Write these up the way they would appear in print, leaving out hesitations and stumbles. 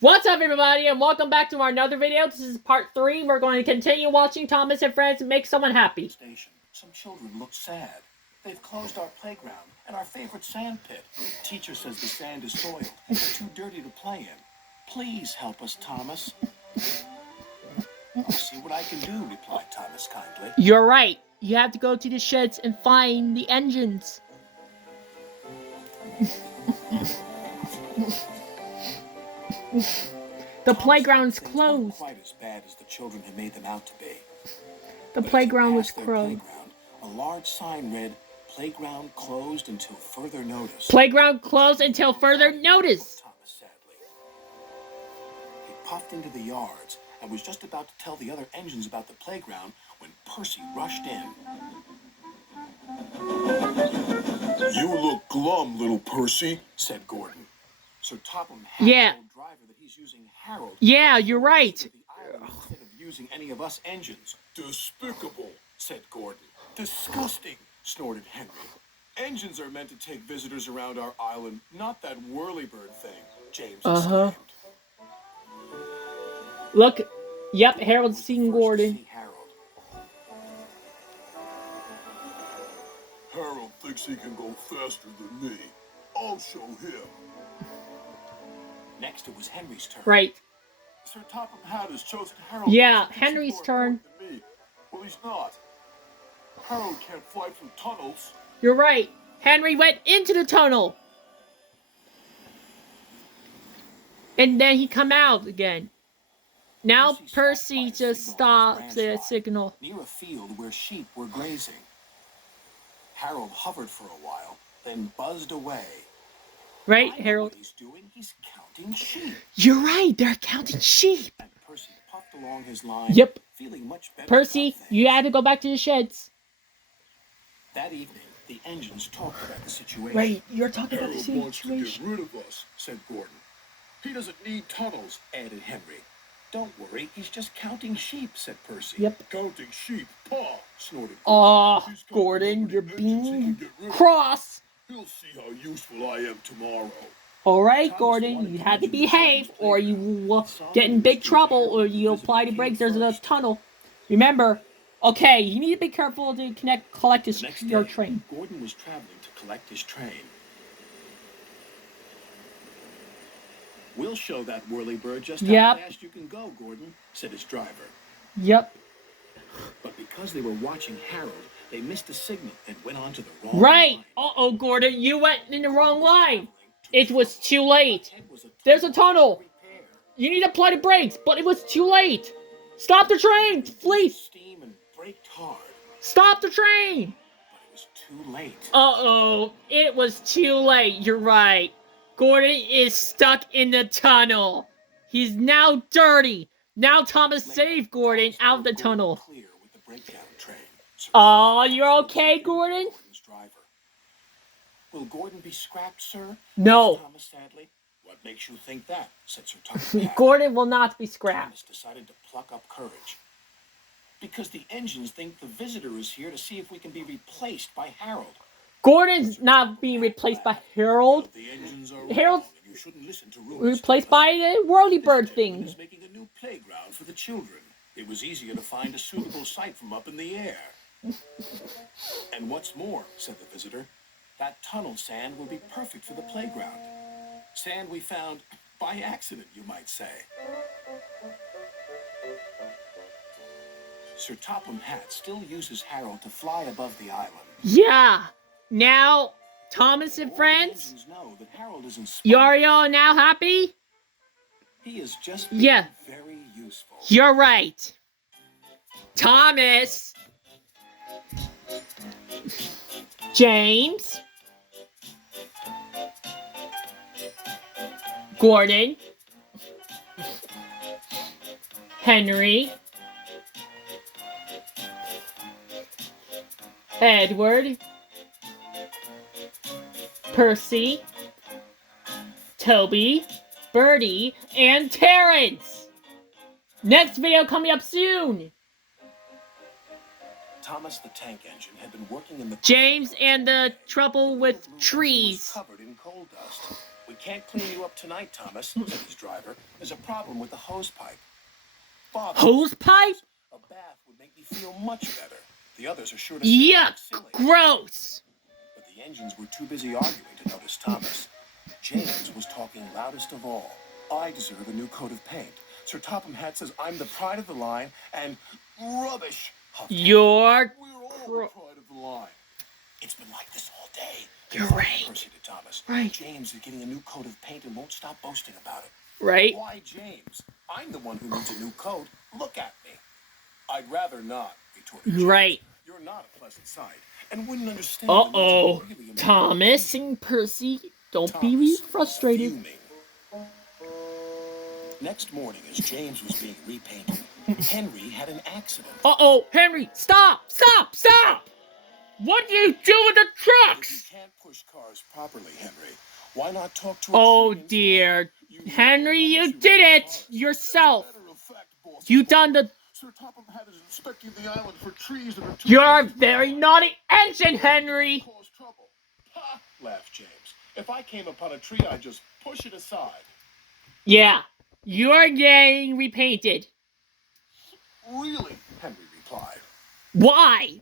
What's up, everybody, and welcome back to our another video. This is part 3. We're going to continue watching Thomas and Friends make someone happy. Station. Some children look sad. They've closed our playground and our favorite sand pit. Teacher says the sand is soiled and too dirty to play in. Please help us, Thomas. I'll see what I can do, replied Thomas kindly. You're right. You have to go to the sheds and find the engines. The playground's closed. Quite as bad as the children had made them out to be. The playground was closed. A large sign read, "Playground closed until further notice." Playground closed until further notice. Thomas sadly. He puffed into the yards and was just about to tell the other engines about the playground when Percy rushed in. "You look glum, little Percy," said Gordon. Sir Topham had told Driver that he's using Harold. Yeah, you're right. Instead of using any of us engines. "Despicable," said Gordon. "Disgusting," snorted Henry. "Engines are meant to take visitors around our island, not that whirlybird thing," James exclaimed. Look, yep, Harold's seen Gordon. Harold thinks he can go faster than me. I'll show him. Next, it was Henry's turn. Right. Sir Topham Hatt has chosen Harold. Yeah, Henry's turn. Well, he's not. Harold can't fly through tunnels. You're right. Henry went into the tunnel. And then he come out again. Now Percy just stops the signal. Near a field where sheep were grazing. Harold hovered for a while, then buzzed away. Right, Harold? What he's doing? He's counting sheep. You're right, they're counting sheep. And Percy puffed along his line, yep. Feeling much better. Percy, you had to go back to the sheds. That evening, the engines talked about the situation. Right, you're talking about the situation. situation. Harold wants to get rid of us, said Gordon. He doesn't need tunnels, added Henry. Don't worry, he's just counting sheep, said Percy. Yep. Counting sheep, paw, snorted Gordon. Oh, Gordon, you're being cross. He'll see how useful I am tomorrow. Alright, Gordon, you had to behave, or you will get in big trouble, or you'll apply the brakes. There's a tunnel. Remember, okay, you need to be careful to collect your train. Gordon was traveling to collect his train. We'll show that whirlybird just how fast you can go, Gordon, said his driver. Yep. But because they were watching Harold, they missed a signal and went on to the wrong line. Uh-oh, Gordon, you went in the wrong line. It was too late. There's a tunnel. You need to apply the brakes, but it was too late. Stop the train, please. Steam and braked hard. Stop the train. But it was too late. Uh-oh, it was too late. You're right. Gordon is stuck in the tunnel. He's now dirty. Now Thomas saved Gordon out of the tunnel. Oh, you're okay, Gordon? Will Gordon be scrapped, sir? No. Thomas sadly. What makes you think that? Said Sir Thomas. Gordon will not be scrapped. Thomas decided to pluck up courage. Because the engines think the visitor is here to see if we can be replaced by Harold. Gordon's not being replaced by Harold. Harold's replaced by the whirlybird thing. Was making a new playground for the children. It was easier to find a suitable site from up in the air. And what's more, said the visitor, that tunnel sand will be perfect for the playground. Sand we found by accident, you might say. Sir Topham Hatt still uses Harold to fly above the island. Yeah. Now, Thomas and Friends, are y'all now happy? He is just being very useful. You're right. Thomas. James. Gordon. Henry. Edward. Percy, Toby, Birdie, and Terrence! Next video coming up soon! Thomas the Tank Engine had been working in the James and the trouble with trees. Covered in coal dust. We can't clean you up tonight, Thomas, said his driver. There's a problem with the hose pipe. Father, Hose pipe? a bath would make me feel much better. The others are sure to say I'm Yuck! silly. Gross! But the engines were too busy arguing to notice Thomas. James was talking loudest of all. I deserve a new coat of paint. Sir Topham Hatt says I'm the pride of the line, and rubbish. huffed Henry. You're We're all the pride of the line. It's been like this all day. You're Confided right. Percy to Thomas. Right. James is getting a new coat of paint and won't stop boasting about it. right. Why, James? I'm the one who needs a new coat. Look at me. I'd rather not, retorted James. Right. You're not a pleasant sight, and wouldn't understand. Uh the need oh. to really improve. Thomas and Percy, don't be Thomas was frustrated. fuming. Next morning, as James was being repainted, Henry had an accident. Uh oh, Henry, stop! Stop! Stop! What do you do with the If you trucks? can't push cars properly, Henry, why not talk to a Oh tree instead? dear. You Henry, know you what did it cars. yourself. As a matter of fact, boss, You done the. Sir Topham Hatt is inspecting the island for trees that are too You're a close to very the naughty engine, Henry. cause trouble. Ha! Laughed James. If I came upon a tree, I'd just push it aside. Yeah, you're getting repainted. Really? Henry replied. Why?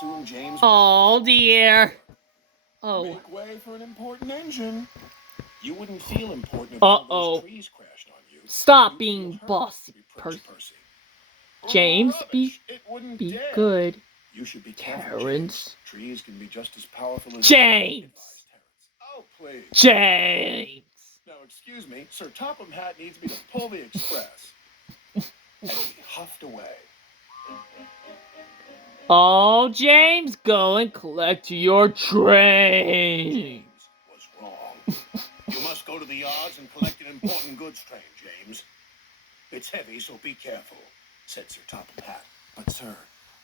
Soon James Oh dear. Oh. make way for an important engine. You wouldn't feel important if all Uh-oh. those trees crashed on you. Stop You'd being feel hurt, bossy, reproached Percy. Percy. James, Rubbish. It wouldn't Be dare. good. You should be careful, Terrence. James. Trees can be just as powerful as James. advised Terrence. Oh, please. James. Now, excuse me. Sir Topham Hatt needs me to pull the express. And he huffed away. Oh, James, go and collect your train. James was wrong. You must go to the yards and collect an important goods train, James. It's heavy, so be careful, said Sir Topham Hatt. But, sir,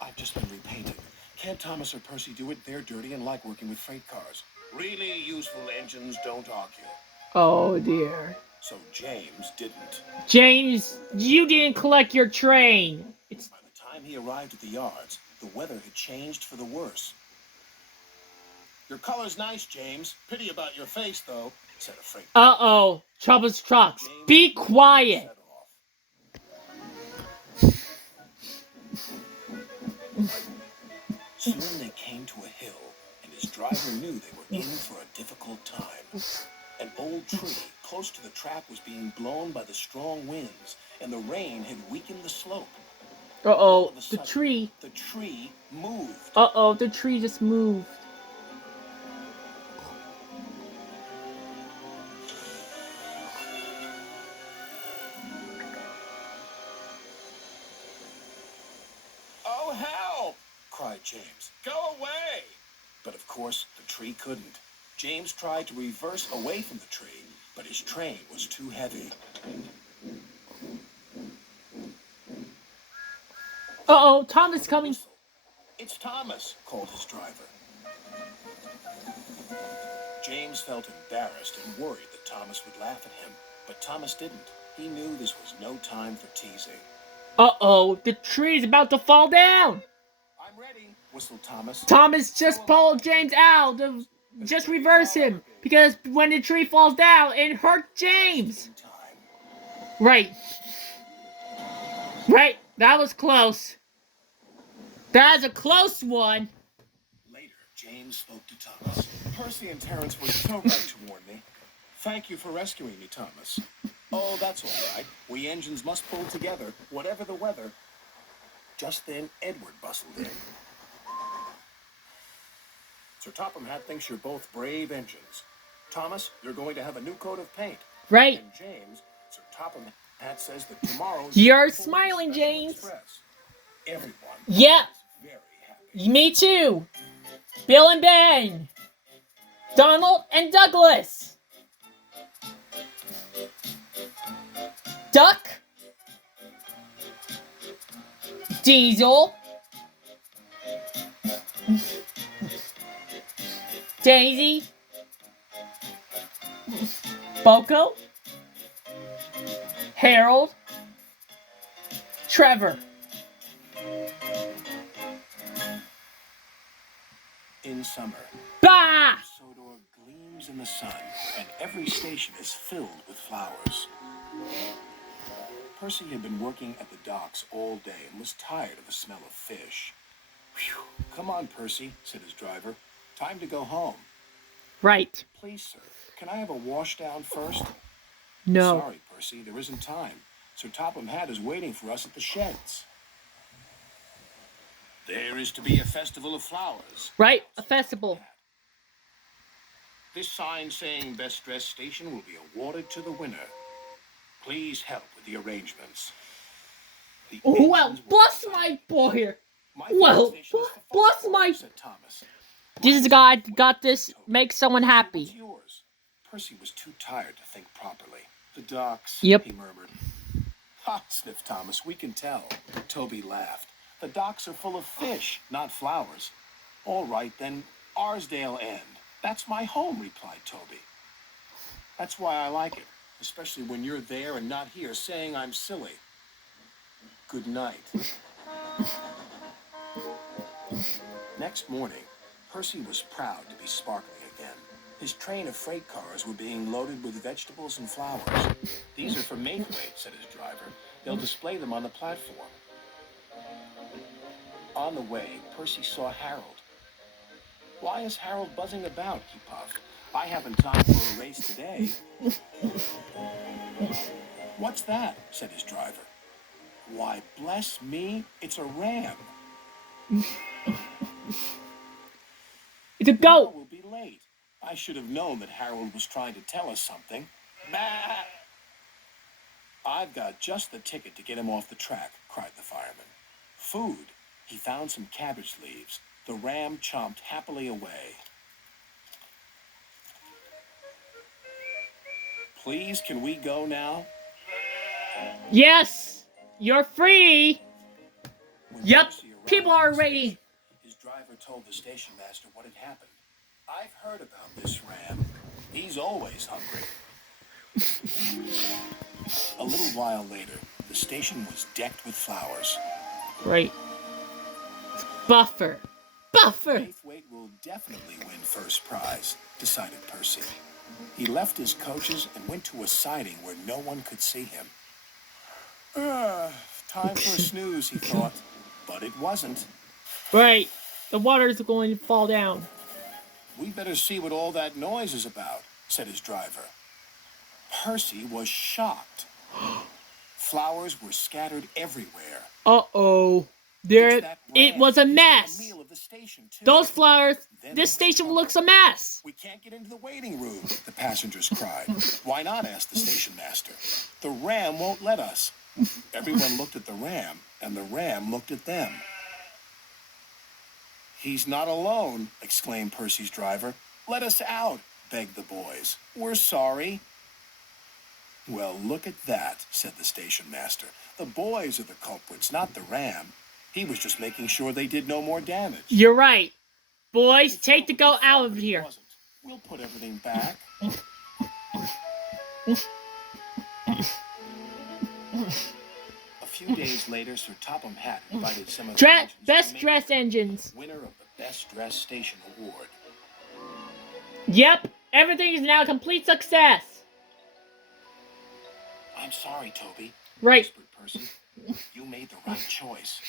I've just been repainting. Can't Thomas or Percy do it? They're dirty and like working with freight cars. Really useful engines don't argue. Oh, dear. So James didn't. James, you didn't collect your train. It's. By the time he arrived at the yards, the weather had changed for the worse. Your color's nice, James. Pity about your face, though, said a freight car. Uh-oh. Trouble's trucks. James Be quiet. set off. Soon they came to a hill, and his driver knew they were in for a difficult time. An old tree close to the track was being blown by the strong winds, and the rain had weakened the slope. All Uh-oh. of a The sudden, tree. The tree moved. Uh-oh. The tree just moved. Oh, help! cried James. Go away! But of course, the tree couldn't. James tried to reverse away from the tree, but his train was too heavy. Uh-oh. Thomas coming. Whistle. It's Thomas, called his driver. James felt embarrassed and worried that Thomas would laugh at him, but Thomas didn't. He knew this was no time for teasing. Uh-oh. The tree's about to fall down. I'm ready, whistled Thomas. Thomas just pulled James out. Just reverse him. Because when the tree falls down, it hurt James. In time. Right. Right. That was close. That's a close one. Later, James spoke to Thomas. Percy and Terrence were so right to warn me. Thank you for rescuing me, Thomas. Oh, that's all right. We engines must pull together, whatever the weather. Just then, Edward bustled in. Sir Topham Hatt thinks you're both brave engines. Thomas, you're going to have a new coat of paint. Right. And James, Sir Topham Hatt says that tomorrow... You're you'll pull the smiling, Special James. Express. Everyone Yeah. is very happy. Me too. Bill and Ben. Donald and Douglas. Duck. Diesel. Daisy. Boko. Harold. Trevor. In summer, Bah! Sodor gleamed gleams in the sun, and every station is filled with flowers. Percy had been working at the docks all day and was tired of the smell of fish. Phew. Come on, Percy, said his driver. Time to go home. Right. Please, sir, can I have a washdown first? No. Sorry, Percy, there isn't time. Sir Topham Hatt is waiting for us at the sheds. There is to be a festival of flowers. Right, a festival. This sign saying Best Dressed Station will be awarded to the winner. Please help with the arrangements. The Well, engines will bless start. my boy. My Well, favorite station is the bless fourth my- one, said Thomas. This is the guy that got this. Make someone What's happy. yours? Percy was too tired to think properly. The docks, Yep. he murmured. Ha, sniffed Thomas, we can tell. Toby laughed. The docks are full of fish, not flowers. All right, then, Arsdale End. That's my home, replied Toby. That's why I like it, especially when you're there and not here saying I'm silly. Good night. Next morning, Percy was proud to be sparkling again. His train of freight cars were being loaded with vegetables and flowers. These are for Maithwaite, said his driver. They'll display them on the platform. On the way, Percy saw Harold. Why is Harold buzzing about? He puffed. I haven't time for a race today. What's that? Said his driver. Why, bless me, it's a ram. It's a Now goat. we'll be late. I should have known that Harold was trying to tell us something. Bah! I've got just the ticket to get him off the track, cried the fireman. Food. He found some cabbage leaves. The ram chomped happily away. Please, can we go now? Yes, you're free. When Yep, Percy arrived people at are the waiting. station, his driver told the station master what had happened. I've heard about this ram. He's always hungry. A little while later, the station was decked with flowers. Right. Buffer. Maithwaite will definitely win first prize, decided Percy. He left his coaches and went to a siding where no one could see him. Time for a snooze, he thought. But it wasn't. Right. The water's going to fall down. We better see what all that noise is about, said his driver. Percy was shocked. Flowers were scattered everywhere. Uh-oh. It's There, that it ram. was a He's got mess. meal of the station, too. Those flowers, Then this there was station trouble. looks a mess. We can't get into the waiting room, the passengers cried. Why not? Asked the station master. The ram won't let us. Everyone looked at the ram, and the ram looked at them. He's not alone, exclaimed Percy's driver. Let us out, begged the boys. We're sorry. Well, look at that, said the station master. The boys are the culprits, not the ram. He was just making sure they did no more damage. You're right. Boys, We take thought the it goat would be out fun, of but it here. wasn't. We'll put everything back. A few days later, Sir Topham Hatt invited some of the engines to Best make dressed engines. winner of the Best Dressed Station Award. Yep, everything is now a complete success. I'm sorry, Toby, Right. whispered Percy. You made the right choice.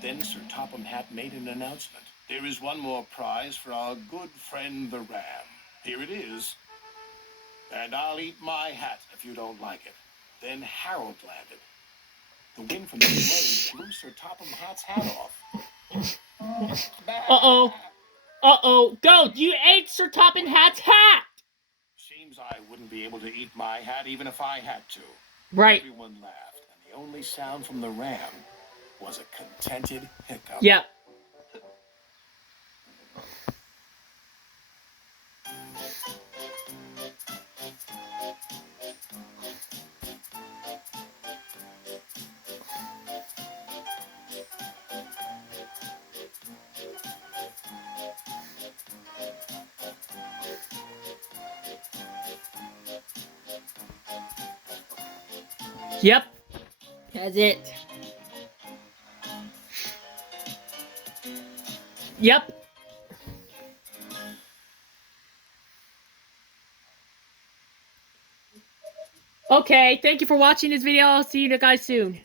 Then Sir Topham Hatt made an announcement. There is one more prize for our good friend the ram. Here it is. And I'll eat my hat if you don't like it. Then Harold landed. The wind from the blade blew Sir Topham Hatt's hat off. Uh-oh. Uh-oh. Goat, you ate Sir Topham Hatt's hat. Seems I wouldn't be able to eat my hat even if I had to. Right. Everyone laughed, and the only sound from the ram was a contented hiccup. Yep. Yep. That's it. Yep. Okay, thank you for watching this video. I'll see you guys soon.